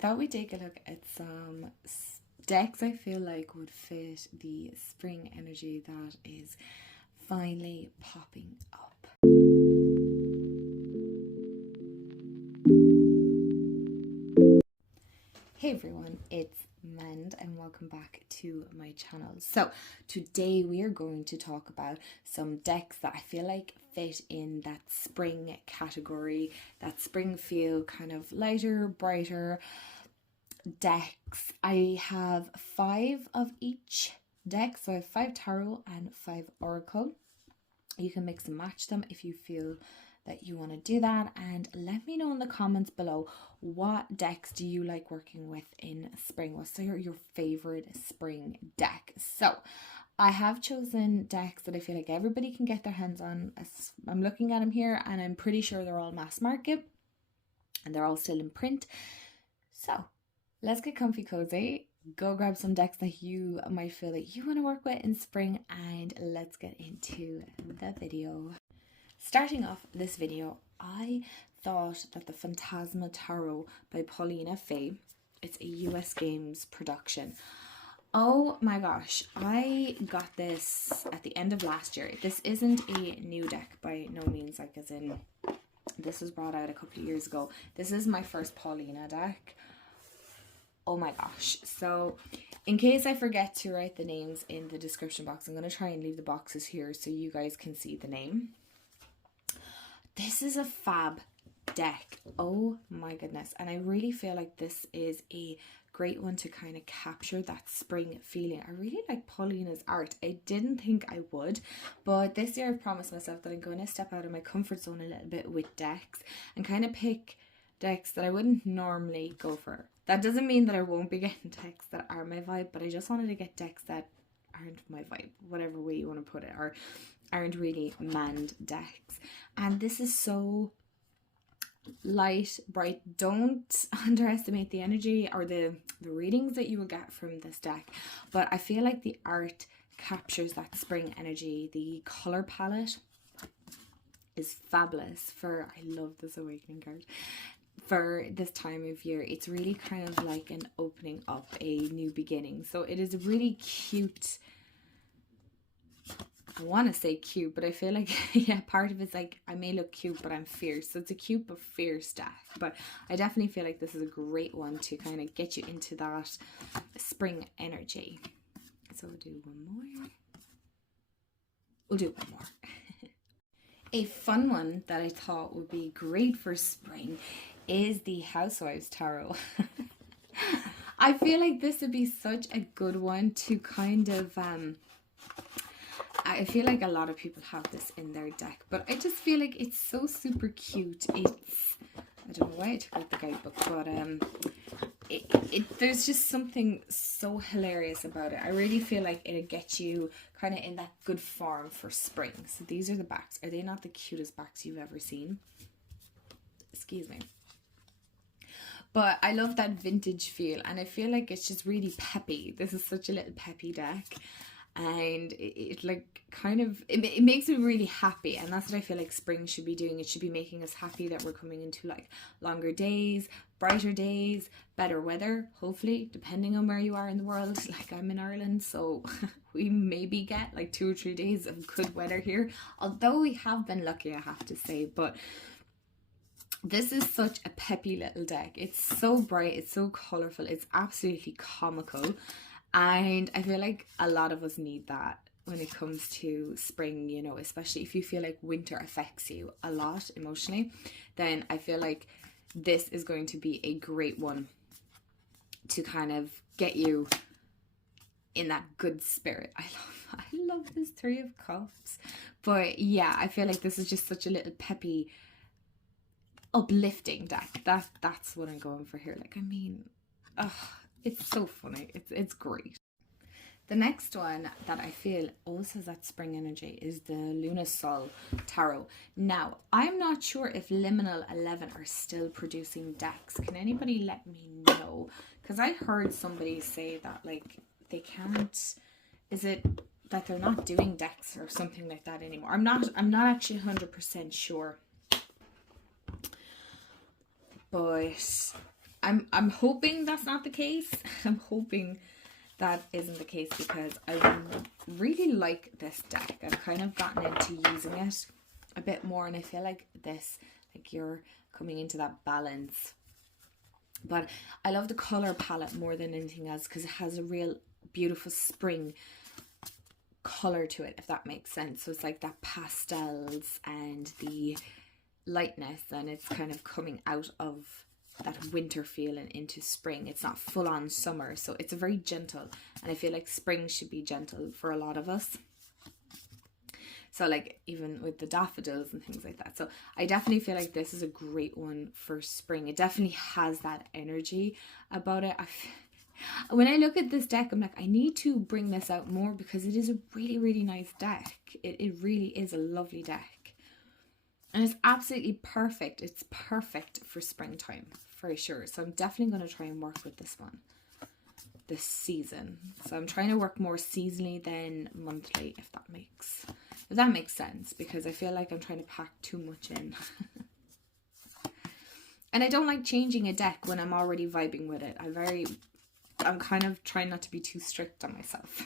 thought we'd take a look at some decks I feel like would fit the spring energy that is finally popping up. Hey everyone, it's Mend and welcome back to my channel. So today we are going to talk about some decks that I feel like fit in that spring category, that spring feel, kind of lighter, brighter decks. I have 5 of each deck, so I have 5 tarot and 5 oracle. You can mix and match them if you feel that you want to do that, and let me know in the comments below, what decks do you like working with in spring? What's your favorite spring deck? So I have chosen decks that I feel like everybody can get their hands on. I'm looking at them here and I'm pretty sure they're all mass market and they're all still in print. So let's get comfy cozy, go grab some decks that you might feel that you want to work with in spring, and let's get into the video. Starting off this video, I thought that the Phantasma Tarot by Paulina Faye, it's a US Games production. Oh my gosh, I got this at the end of last year. This isn't a new deck by no means, like as in this was brought out a couple of years ago. This is my first Paulina deck. Oh my gosh. So in case I forget to write the names in the description box, I'm going to try and leave the boxes here so you guys can see the name. This is a fab deck. Oh my goodness. And I really feel like this is a great one to kind of capture that spring feeling. I really like Paulina's art. I didn't think I would, but this year I've promised myself that I'm going to step out of my comfort zone a little bit with decks and kind of pick decks that I wouldn't normally go for. That doesn't mean that I won't be getting decks that are my vibe, but I just wanted to get decks that aren't my vibe, whatever way you want to put it, or aren't really manned decks. And this is so light, bright. Don't underestimate the energy or the readings that you will get from this deck, but I feel like the art captures that spring energy. The color palette is fabulous for, I love this awakening card, for this time of year. It's really kind of like an opening up, a new beginning. So it is a really cute, I want to say cute, but I feel like, yeah, part of it's like, I may look cute, but I'm fierce. So it's a cute but fierce deck. But I definitely feel like this is a great one to kind of get you into that spring energy. So we'll do one more. We'll do one more. A fun one that I thought would be great for spring is the Housewives Tarot. I feel like this would be such a good one to kind of, I feel like a lot of people have this in their deck, but I just feel like it's so super cute. It's, I don't know why I took out the guidebook, but there's just something so hilarious about it. I really feel like it'll get you kind of in that good form for spring. So these are the backs. Are they not the cutest backs you've ever seen? Excuse me. But I love that vintage feel, and I feel like it's just really peppy. This is such a little peppy deck, and it like kind of, it makes me really happy, and that's what I feel like spring should be doing. It should be making us happy that we're coming into like longer days, brighter days, better weather, hopefully, depending on where you are in the world. Like I'm in Ireland, so we maybe get like 2 or 3 days of good weather here, although we have been lucky, I have to say. But this is such a peppy little deck. It's so bright, it's so colorful, it's absolutely comical, and I feel like a lot of us need that when it comes to spring, you know, especially if you feel like winter affects you a lot emotionally, then I feel like this is going to be a great one to kind of get you in that good spirit. I love this 3 of Cups. But yeah, I feel like this is just such a little peppy, uplifting deck. That's what I'm going for here. Like, I mean, it's so funny. It's great. The next one that I feel also has that spring energy is the Lunasol Tarot. Now, I'm not sure if Liminal 11 are still producing decks. Can anybody let me know? Because I heard somebody say that, like, they can't, is it that they're not doing decks or something like that anymore? I'm not actually 100% sure. But I'm hoping that's not the case. I'm hoping that isn't the case, because I really like this deck. I've kind of gotten into using it a bit more, and I feel like this, like, you're coming into that balance. But I love the color palette more than anything else, because it has a real beautiful spring color to it, if that makes sense. So it's like that pastels and the lightness, and it's kind of coming out of that winter feel and into spring. It's not full on summer, so it's a very gentle, and I feel like spring should be gentle for a lot of us. So like even with the daffodils and things like that. So I definitely feel like this is a great one for spring. It definitely has that energy about it. When I look at this deck, I'm like, I need to bring this out more, because it is a really, really nice deck. It really is a lovely deck. And it's absolutely perfect. It's perfect for springtime, for sure. So I'm definitely going to try and work with this one this season. So I'm trying to work more seasonally than monthly, if that makes sense, because I feel like I'm trying to pack too much in. And I don't like changing a deck when I'm already vibing with it. I'm kind of trying not to be too strict on myself.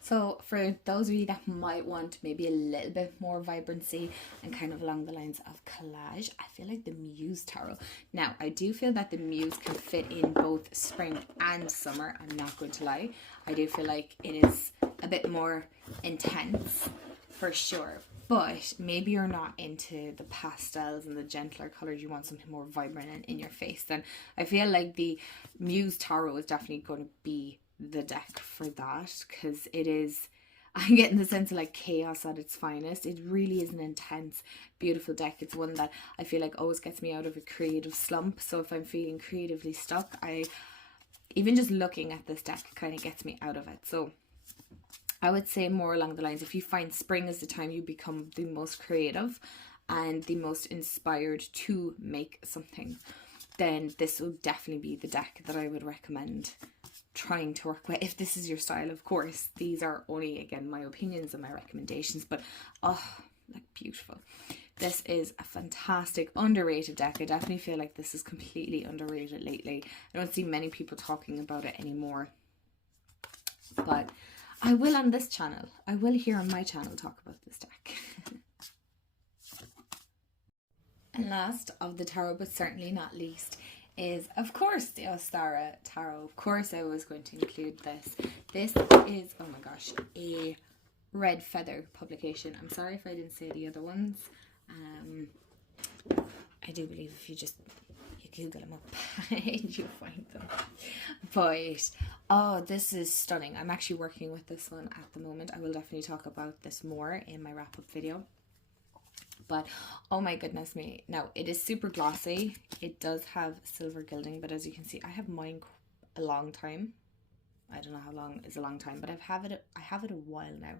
So for those of you that might want maybe a little bit more vibrancy and kind of along the lines of collage, I feel like the Muse Tarot. Now, I do feel that the Muse can fit in both spring and summer. I'm not going to lie. I do feel like it is a bit more intense, for sure. But maybe you're not into the pastels and the gentler colors. You want something more vibrant and in your face. Then I feel like the Muse Tarot is definitely going to be the deck for that, because it is, I'm getting the sense of like chaos at its finest. It really is an intense, beautiful deck. It's one that I feel like always gets me out of a creative slump. So if I'm feeling creatively stuck, even just looking at this deck kind of gets me out of it. So I would say more along the lines, if you find spring is the time you become the most creative and the most inspired to make something, then this will definitely be the deck that I would recommend trying to work with, if this is your style. Of course, these are only, again, my opinions and my recommendations, but oh, like, beautiful. This is a fantastic, underrated deck. I definitely feel like this is completely underrated lately. I don't see many people talking about it anymore, but I will on this channel. I will here on my channel talk about this deck. And last of the tarot, but certainly not least, is of course the Ostara Tarot. Of course I was going to include this. This is, oh my gosh, a Red Feather publication. I'm sorry if I didn't say the other ones. I do believe if you Google them up and you find them. But oh, this is stunning. I'm actually working with this one at the moment. I will definitely talk about this more in my wrap-up video. But oh my goodness me. Now, it is super glossy. It does have silver gilding, but as you can see, I have mine a long time. I don't know how long is a long time, but I have it a while now.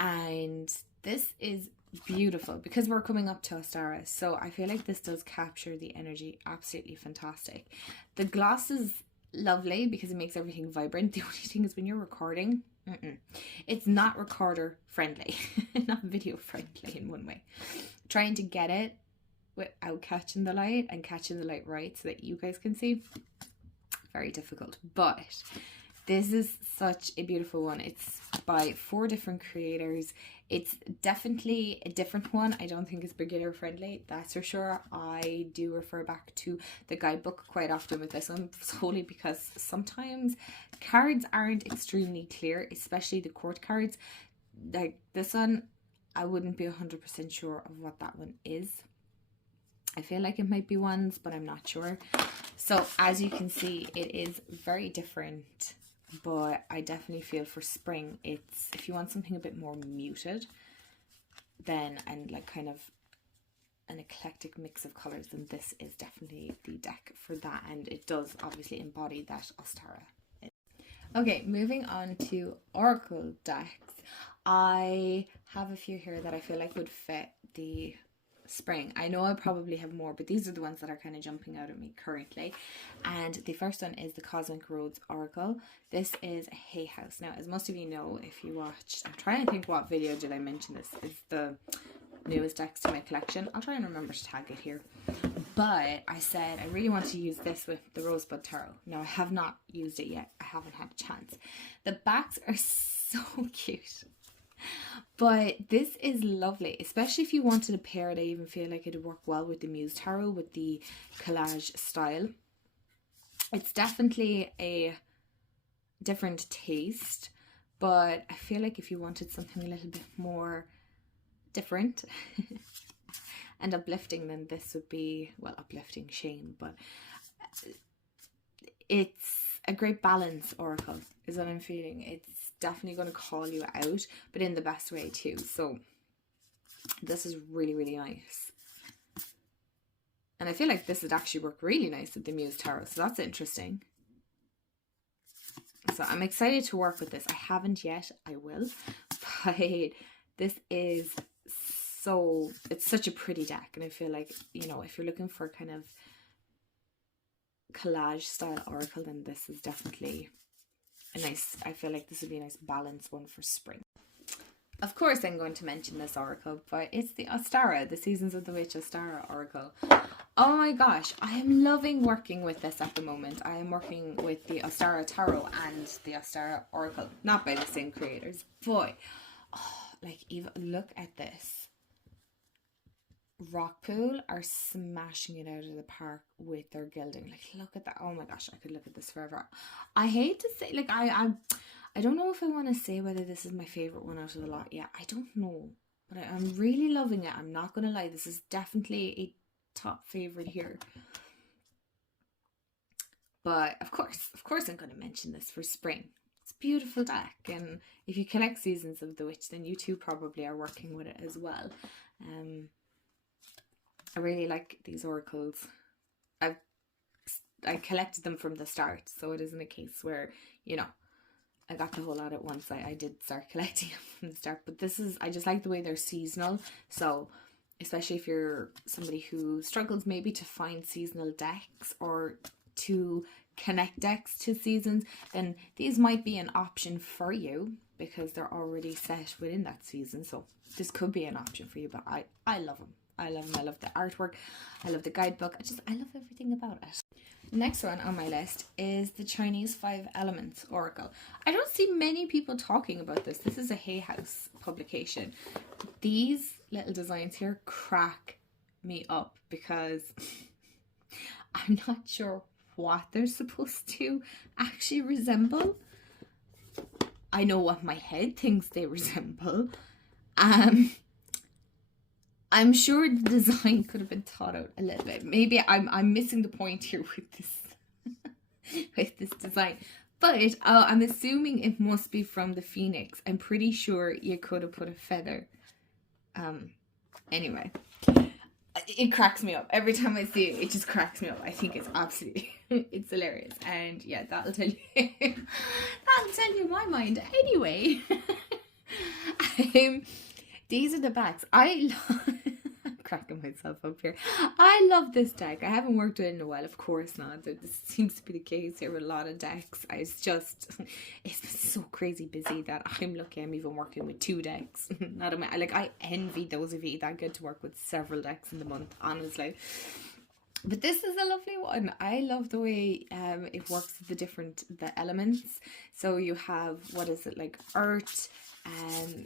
And this is beautiful because we're coming up to Ostara. So I feel like this does capture the energy absolutely fantastic. The gloss is lovely because it makes everything vibrant. The only thing is when you're recording, it's not recorder friendly, not video friendly in one way. Trying to get it without catching the light and catching the light right so that you guys can see, very difficult. But this is such a beautiful one. It's by 4 different creators. It's definitely a different one. I don't think it's beginner friendly, that's for sure. I do refer back to the guidebook quite often with this one, solely because sometimes cards aren't extremely clear, especially the court cards. Like this one, I wouldn't be 100% sure of what that one is. I feel like it might be ones, but I'm not sure. So as you can see, it is very different. But I definitely feel for spring, it's, if you want something a bit more muted, then, and like kind of an eclectic mix of colors, then this is definitely the deck for that. And it does obviously embody that Ostara. Okay, moving on to Oracle decks. I have a few here that I feel like would fit the spring. I know I probably have more, but these are the ones that are kind of jumping out at me currently. And the first one is the Cosmic Roads Oracle. This is a Hay House. Now, as most of you know, if you watched, I'm trying to think what video did I mention this. It's the newest decks to my collection. I'll try and remember to tag it here. But I said I really want to use this with the Rosebud Tarot. Now, I have not used it yet. I haven't had a chance. The backs are so cute. But this is lovely, especially if you wanted to pair it. I even feel like it would work well with the Muse Tarot, with the collage style. It's definitely a different taste, but I feel like if you wanted something a little bit more different and uplifting, then this would be, well, uplifting, shame, but it's a great balance oracle is what I'm feeling. It's definitely going to call you out, but in the best way too. So this is really, really nice. And I feel like this would actually work really nice with the Muse Tarot. So that's interesting. So I'm excited to work with this. I haven't yet. I will. But this is so... It's such a pretty deck. And I feel like, you know, if you're looking for kind of collage style oracle, then this is definitely a nice... I feel like this would be a nice balanced one for spring. Of course I'm going to mention this oracle, but it's the Ostara, the Seasons of the Witch Ostara oracle. Oh my gosh, I am loving working with this at the moment. I am working with the Ostara Tarot and the Ostara oracle. Not by the same creators, but oh, like, even look at this. Rockpool are smashing it out of the park with their gilding. Like, look at that. Oh my gosh, I could look at this forever. I hate to say, like, I don't know if I want to say whether this is my favourite one out of the lot yet. I don't know. But I'm really loving it. I'm not going to lie. This is definitely a top favourite here. But of course I'm going to mention this for spring. It's a beautiful deck. And if you collect Seasons of the Witch, then you too probably are working with it as well. I really like these oracles. I collected them from the start. So it isn't a case where, you know, I got the whole lot at once. I did start collecting them from the start. But this is, I just like the way they're seasonal. So, especially if you're somebody who struggles maybe to find seasonal decks or to connect decks to seasons, then these might be an option for you because they're already set within that season. So, this could be an option for you. But I love them. I love them. I love the artwork. I love the guidebook. I love everything about it. Next one on my list is the Chinese 5 Elements Oracle. I don't see many people talking about this. This is a Hay House publication. These little designs here crack me up because I'm not sure what they're supposed to actually resemble. I know what my head thinks they resemble. I'm sure the design could have been thought out a little bit. Maybe I'm missing the point here with this with this design. But I'm assuming it must be from the Phoenix. I'm pretty sure you could have put a feather. Anyway, it cracks me up. Every time I see it, it just cracks me up. I think it's absolutely, it's hilarious. And yeah, that'll tell you, that'll tell you my mind. Anyway, these are the backs. I'm cracking myself up here. I love this deck. I haven't worked with it in a while, of course not. This seems to be the case here with a lot of decks. It's been so crazy busy that I'm lucky I'm even working with 2 decks. I envy those of you that get to work with several decks in the month, honestly. But this is a lovely one. I love the way it works with the elements. So you have, what is it, like earth.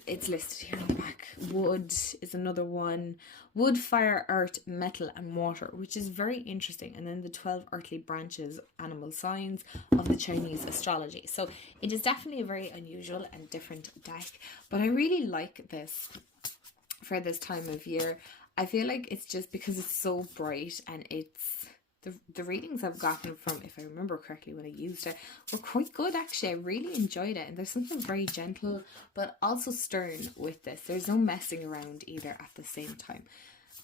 It's listed here on the back. Wood is another one. Wood, fire, earth, metal, and water, which is very interesting. And then the 12 earthly branches, animal signs of the Chinese astrology. So it is definitely a very unusual and different deck. But I really like this for this time of year. I feel like it's just because it's so bright and it's... The readings I've gotten from, if I remember correctly when I used it, were quite good actually. I really enjoyed it. And there's something very gentle but also stern with this. There's no messing around either at the same time.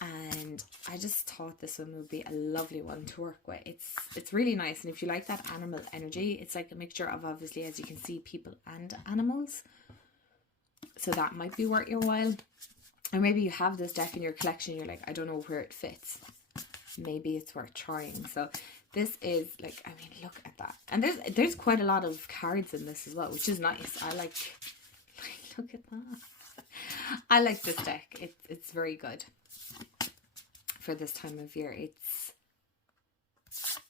And I just thought this one would be a lovely one to work with. It's really nice. And if you like that animal energy, it's like a mixture of, obviously, as you can see, people and animals. So that might be worth your while. Or maybe you have this deck in your collection and you're like, I don't know where it fits. Maybe it's worth trying. So this is like, I mean, look at that. And there's quite a lot of cards in this as well, which is nice. I like look at that. I like this deck. It's very good for this time of year. It's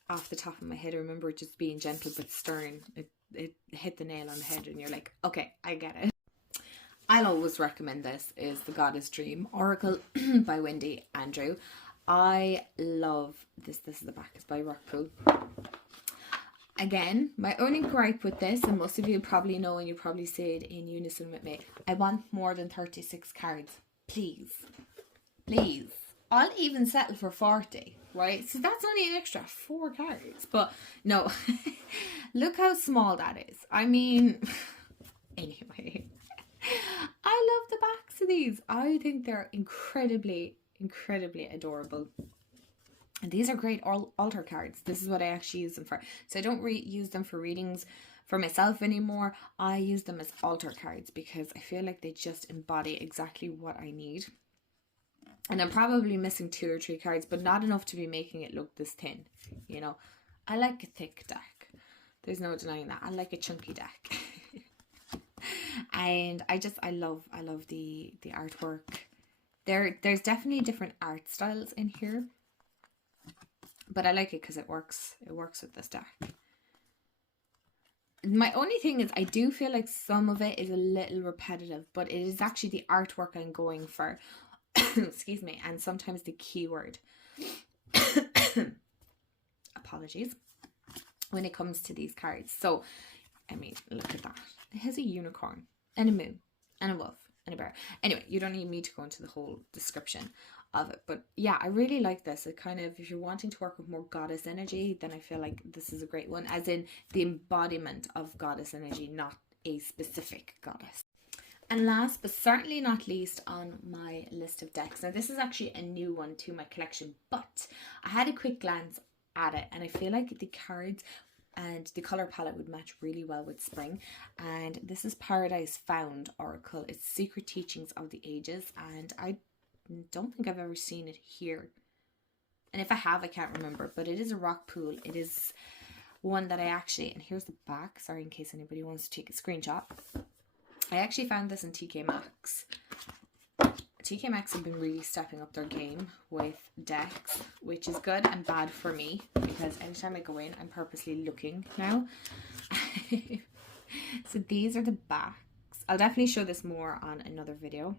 off the top of my head, I remember it just being gentle but stern. It hit the nail on the head and you're like, okay, I get it. I'll always recommend this, is The Goddess Dream Oracle by Wendy Andrew. I love this. This is the back. It's by Rockpool. Again, my only gripe with this, and most of you probably know and you probably say it in unison with me, I want more than 36 cards. Please. Please. I'll even settle for 40, right? So that's only an extra 4 cards. But no, look how small that is. I mean, anyway, I love the backs of these. I think they're incredibly adorable. And these are great altar cards. This is what I actually use them for. So I don't use them for readings for myself anymore. I use them as altar cards because I feel like they just embody exactly what I need. And I'm probably missing 2 or 3 cards, but not enough to be making it look this thin. You know, I like a thick deck. There's no denying that. I like a chunky deck. And I love the artwork. There's definitely different art styles in here, but I like it because it works with this deck. My only thing is I do feel like some of it is a little repetitive, but it is actually the artwork I'm going for. Excuse me. And sometimes the keyword. Apologies. When it comes to these cards. So, I mean, look at that. It has a unicorn and a moon and a wolf and a bear. Anyway, you don't need me to go into the whole description of it. But yeah, I really like this. It kind of, if you're wanting to work with more goddess energy, then I feel like this is a great one. As in the embodiment of goddess energy, not a specific goddess. And last but certainly not least on my list of decks. Now this is actually a new one to my collection, but I had a quick glance at it and I feel like the cards and the color palette would match really well with spring. And this is Paradise Found Oracle. It's Secret Teachings of the Ages, and I don't think I've ever seen it here. And if I have, I can't remember, but it is a Rockpool. It is one that I actually, and here's the back, sorry in case anybody wants to take a screenshot. I actually found this in TK Maxx. TK Maxx have been really stepping up their game with decks, which is good and bad for me because anytime I go in, I'm purposely looking now. So these are the backs. I'll definitely show this more on another video.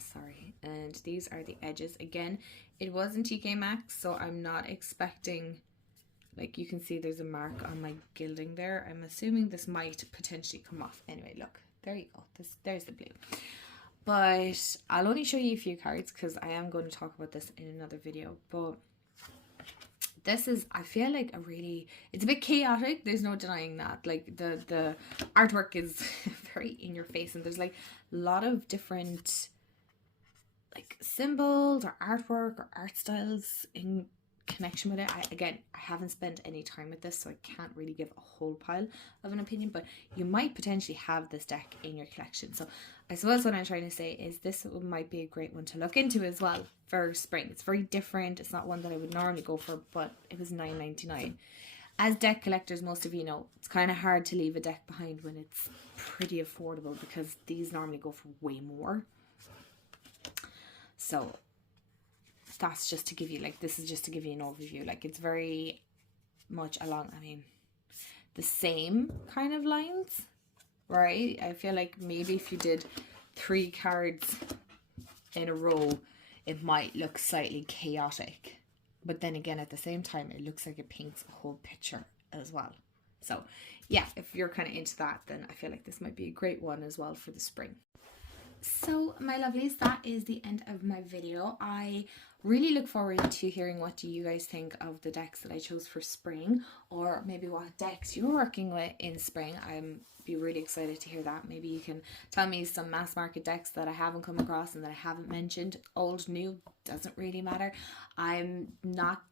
Sorry. And these are the edges. Again, it was in TK Maxx, so I'm not expecting, like you can see there's a mark on my gilding there. I'm assuming this might potentially come off. Anyway, look, there you go. There's the blue. But I'll only show you a few cards because I am going to talk about this in another video. But this is, I feel like it's a bit chaotic. There's no denying that. Like the artwork is very in your face, and there's like a lot of different like symbols or artwork or art styles in connection with it. I haven't spent any time with this, so I can't really give a whole pile of an opinion, but you might potentially have this deck in your collection. So I suppose what I'm trying to say is this might be a great one to look into as well for spring. It's very different. It's not one that I would normally go for, but it was $9.99. As deck collectors, most of you know, it's kind of hard to leave a deck behind when it's pretty affordable because these normally go for way more. So that's just to give you, like, this is just to give you an overview. Like, it's very much along, I mean, the same kind of lines, right? I feel like maybe if you did 3 cards in a row, it might look slightly chaotic. But then again, at the same time, it looks like it paints a whole picture as well. So, yeah, if you're kind of into that, then I feel like this might be a great one as well for the spring. So my lovelies, that is the end of my video. I really look forward to hearing what do you guys think of the decks that I chose for spring, or maybe what decks you're working with in spring. I'm be really excited to hear that. Maybe you can tell me some mass market decks that I haven't come across and that I haven't mentioned. Old, new, doesn't really matter. I'm not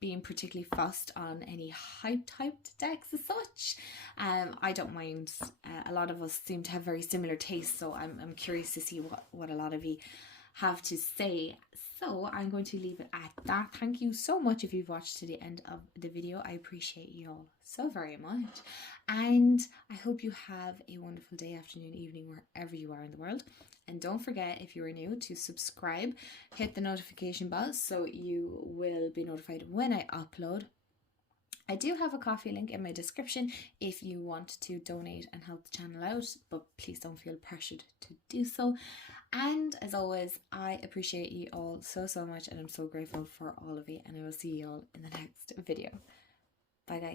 being particularly fussed on any hyped decks as such. I don't mind. A lot of us seem to have very similar tastes, so I'm curious to see what a lot of you have to say. So I'm going to leave it at that. Thank you so much if you've watched to the end of the video. I appreciate you all so very much, and I hope you have a wonderful day, afternoon, evening, wherever you are in the world. And don't forget, if you are new, to subscribe, hit the notification bell so you will be notified when I upload. I do have a Ko-fi link in my description if you want to donate and help the channel out, but please don't feel pressured to do so. And as always, I appreciate you all so much, and I'm so grateful for all of you, and I will see you all in the next video. Bye guys.